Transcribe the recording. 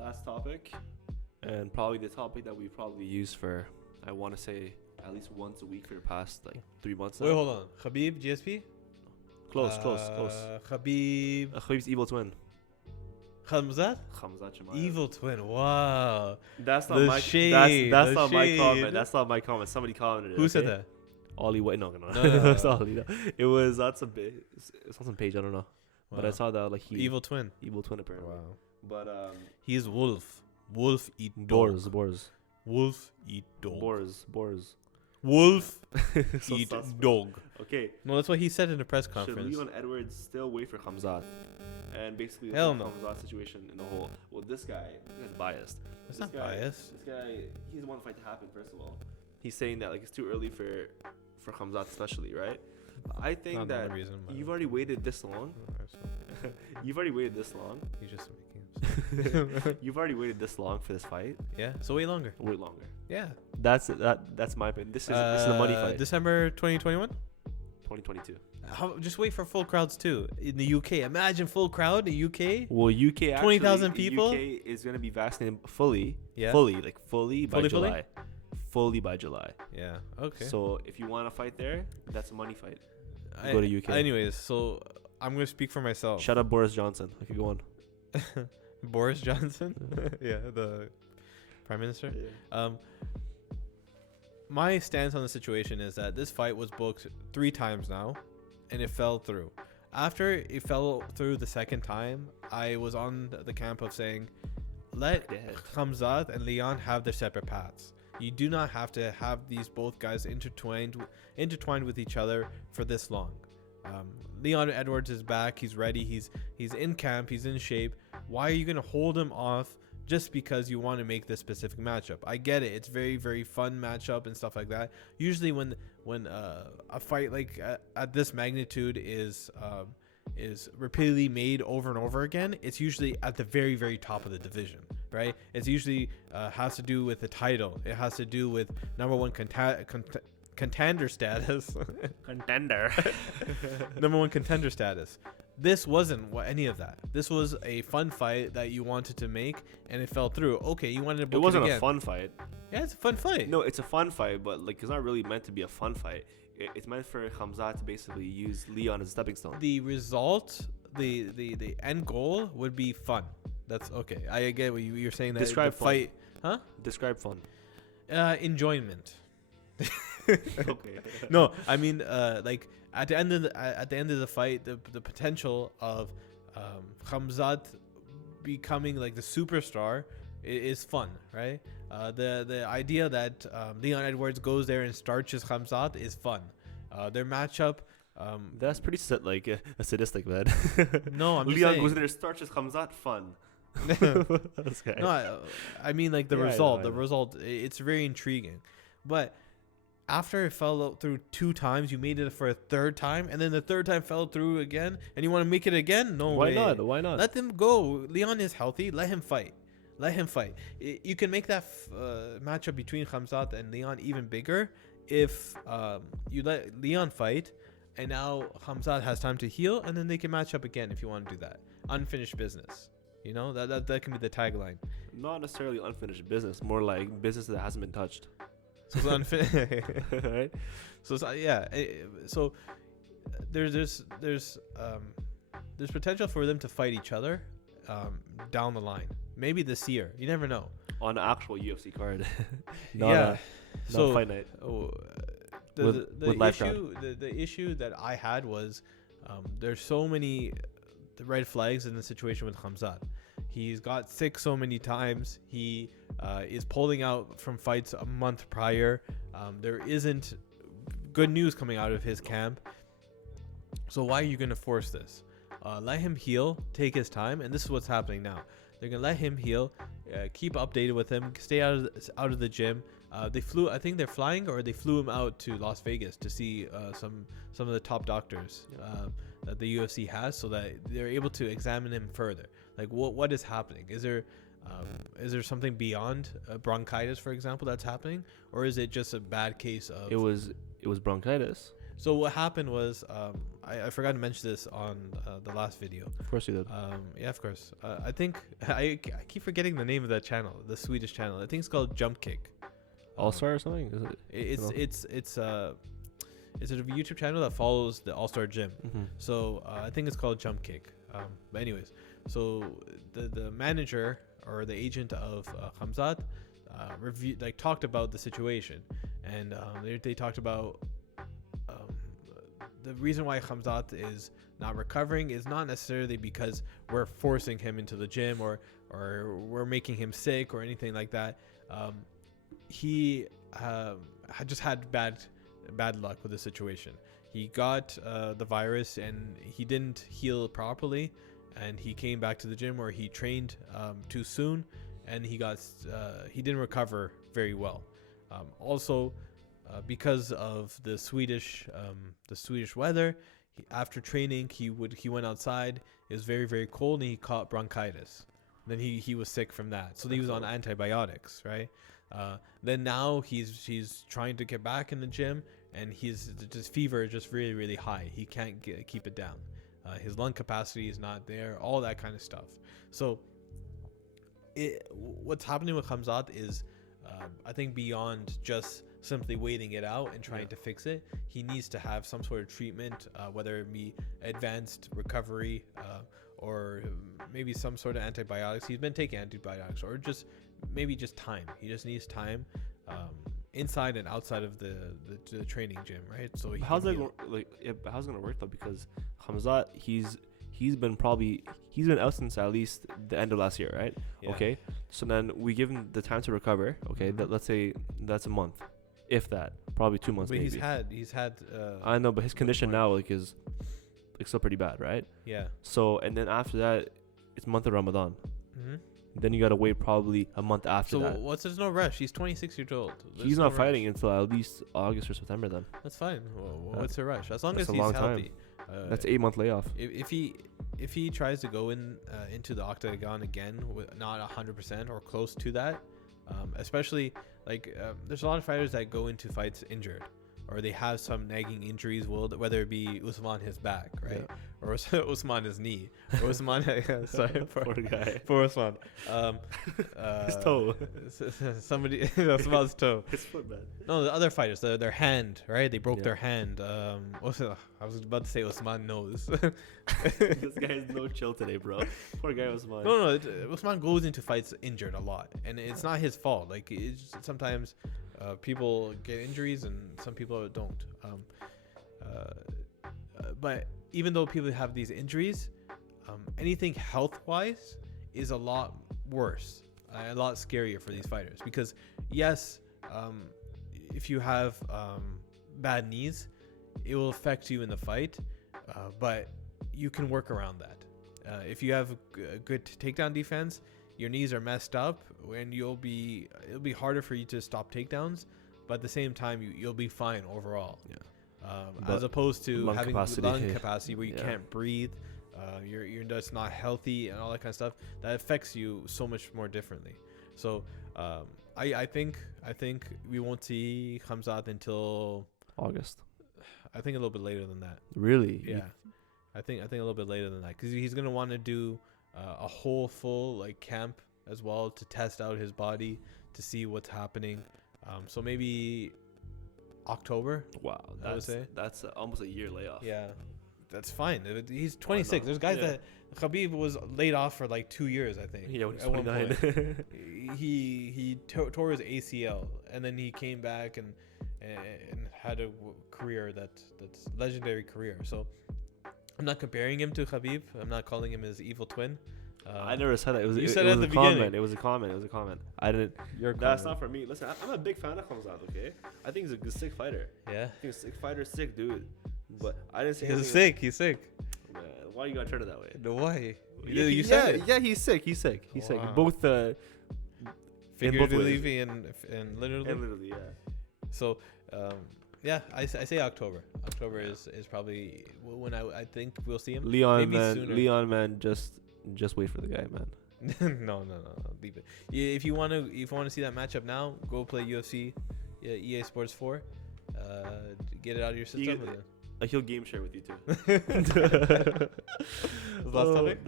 last topic, and probably the topic that we probably use for, I want to say, at least once a week for the past 3 months now. Wait, hold on. Khabib, GSP? Close. Khabib's evil twin. Khamzat Chimaev. Evil twin. Wow. That's not The my shade, That's the not my shade. comment. That's not my comment. Somebody commented it. Who said that? Ollie White. No. No. It's Ollie. No. It was that's a bit. It's on some page. I don't know. Wow. But I saw that Evil twin. Evil twin apparently. Wow. But He's wolf. Wolf eat Boars. Wolf eat dog. Boars. Wolf So eat suspect. dog. Okay. No, that's what he said in the press Should conference. Leon Edwards still wait for Khamzat? And basically, the Hell whole no. Khamzat situation in the whole. Well, this guy's biased. That's This not guy- biased. This guy, he's the one fight to happen. First of all, he's saying that it's too early for Khamzat, especially, right? I think Not that the only reason, but- you've already waited this long. You've already waited this long. He's just making You've already waited this long for this fight. Yeah, so wait longer. Wait longer. Yeah. That's my opinion. This is the money fight. December 2021? 2022. Just wait for full crowds too. In the UK. Imagine full crowd in the UK. Well, UK actually 20,000 people? UK is going to be vaccinated fully. Yeah. Fully by Fully? July. Fully by July. Yeah. Okay. So if you want to fight there, that's a money fight. Go to UK. Anyways, so I'm going to speak for myself. Shut up, Boris Johnson. Okay, go on. Boris Johnson? Yeah, the Prime Minister. Yeah. My stance on the situation is that this fight was booked 3 times now, and it fell through. After it fell through the second time, I was on the camp of saying, let Khamzat and Leon have their separate paths. You do not have to have these both guys intertwined with each other for this long. Leon Edwards is back. He's ready. He's in camp. He's in shape. Why are you going to hold him off just because you want to make this specific matchup? I get it. It's very, very fun matchup and stuff like that. Usually when a fight like at this magnitude is repeatedly made over and over again, it's usually at the very, very top of the division, right? It's usually has to do with the title. It has to do with number one contender status. Contender. Number one contender status. This wasn't any of that. This was a fun fight that you wanted to make, and it fell through. Okay, you wanted to book It wasn't again. a fun fight. Yeah, it's a fun fight. No, it's a fun fight, but it's not really meant to be a fun fight. It's meant for Khamzat to basically use Leon as a stepping stone. The result, the end goal would be fun. That's okay. I get what you're saying. That Describe the fight, fun. Huh? Describe fun. Enjoyment. Okay. No, I mean, like at the end of the fight, the potential of Khamzat becoming like the superstar is fun, right? The idea that Leon Edwards goes there and starches Khamzat is fun. Their matchup. That's pretty a sadistic, man. No, I'm just Leon saying. goes in there, starches Khamzat, fun. Okay. No, I mean like the Yeah, result. I know. The result. It's very intriguing, but after it fell through 2 times, you made it for a 3rd time, and then the 3rd time fell through again, and you want to make it again? No way. Why not? Let them go. Leon is healthy. Let him fight. You can make that matchup between Khamzat and Leon even bigger if you let Leon fight, and now Khamzat has time to heal, and then they can match up again if you want to do that. Unfinished business. You know, that can be the tagline. Not necessarily unfinished business, more like business that hasn't been touched. So it's unfinished. Right? So yeah. So there's potential for them to fight each other down the line. Maybe this year. You never know. On an actual UFC card. Yeah. Not fight night. The issue that I had was there's so many red flags in the situation with Khamzat. He's got sick so many times. He is pulling out from fights a month prior. There isn't good news coming out of his camp. So why are you going to force this? Let him heal, take his time, and this is what's happening now. They're going to let him heal, keep updated with him, stay out of the gym. I think they're flying, or they flew him out to Las Vegas to see some of the top doctors that the UFC has, so that they're able to examine him further. Like what is happening? Is there something beyond bronchitis, for example, that's happening, or is it just a bad case of? It was bronchitis. So what happened was, I forgot to mention this on the last video. Of course you did. Yeah, of course. I think I keep forgetting the name of that channel, the Swedish channel. I think it's called Jump Kick. All Star or something? Is it? It's a YouTube channel that follows the All Star Gym. Mm-hmm. So I think it's called Jump Kick. But anyways, so the manager or the agent of Khamzat talked about the situation, and they talked about the reason why Khamzat is not recovering is not necessarily because we're forcing him into the gym or we're making him sick or anything like that. He had just had bad luck with the situation. He got the virus and he didn't heal properly, and he came back to the gym or he trained too soon, and he didn't recover very well. Also, because of the Swedish weather, after training he went outside. It was very, very cold, and he caught bronchitis. Then he was sick from that, so he was on antibiotics, right? Then now he's trying to get back in the gym, and his fever is just really, really high. He can't keep it down. His lung capacity is not there, all that kind of stuff. So what's happening with Khamzat is I think beyond just simply waiting it out and trying to fix it, he needs to have some sort of treatment, whether it be advanced recovery or maybe some sort of antibiotics. He's been taking antibiotics, or just time. He just needs time inside and outside of the training gym, right? So how's it gonna work though? Because Khamzat, he's been out since at least the end of last year, right? Yeah. Okay, so then we give him the time to recover. Okay, let's say that's a month, if that, probably 2 months. But maybe he's had. I know, but his condition now is still pretty bad, right? Yeah. So and then after that, it's month of Ramadan. Mm-hmm. Then you gotta wait probably a month after that. So there's no rush. He's 26 years old. He's not fighting until at least August or September. Then that's fine. What's the rush? As long as he's healthy. Time. That's 8 month layoff. If he tries to go into the octagon again with not 100% or close to that, especially there's a lot of fighters that go into fights injured, or they have some nagging injuries, whether it be Usman his back, right? Yeah. Or Usman his knee, or Usman sorry, poor guy. Poor Usman. His toe. Somebody Usman's toe. His foot, man. No, the other fighters, their hand, right? They broke their hand. I was about to say Usman nose. This guy has no chill today, bro. Poor guy Usman. No, Usman goes into fights injured a lot, and it's not his fault. Sometimes people get injuries and some people don't. But even though people have these injuries, anything health-wise is a lot worse, a lot scarier for these fighters. Because yes, if you have bad knees, it will affect you in the fight, but you can work around that. If you have a good takedown defense, your knees are messed up, and it'll be harder for you to stop takedowns, but at the same time you'll be fine overall. Yeah. As opposed to having lung capacity where you can't breathe, you're just not healthy and all that kind of stuff. That affects you so much more differently. So I think we won't see Khamzat until August. I think a little bit later than that. Really? Yeah. I think a little bit later than that, because he's gonna want to do a whole full camp as well to test out his body to see what's happening. So maybe October. Wow, that's almost a year layoff. Yeah, that's fine. He's 26. There's guys that Khabib was laid off for 2 years, I think. Yeah, when he's 29. he tore his ACL, and then he came back and had a career that's legendary career. So I'm not comparing him to Khabib. I'm not calling him his evil twin. I never said that. It was a comment. I didn't. That's not for me. Listen, I'm a big fan of Khamzat. Okay, I think he's a good, sick fighter. Yeah, I think he's a sick fighter, sick dude. But I didn't say he's sick. He's sick. Man, why you gotta turn it that way? No, why? You said it. Yeah, he's sick. He's sick. Both figuratively and literally. And literally, yeah. So, I say October. October is probably when I think we'll see him. Leon, man, just wait for the guy, man. No, leave it. If you want to see that matchup now, go play UFC, EA Sports 4. Get it out of your system. He'll game share with you too. Last topic?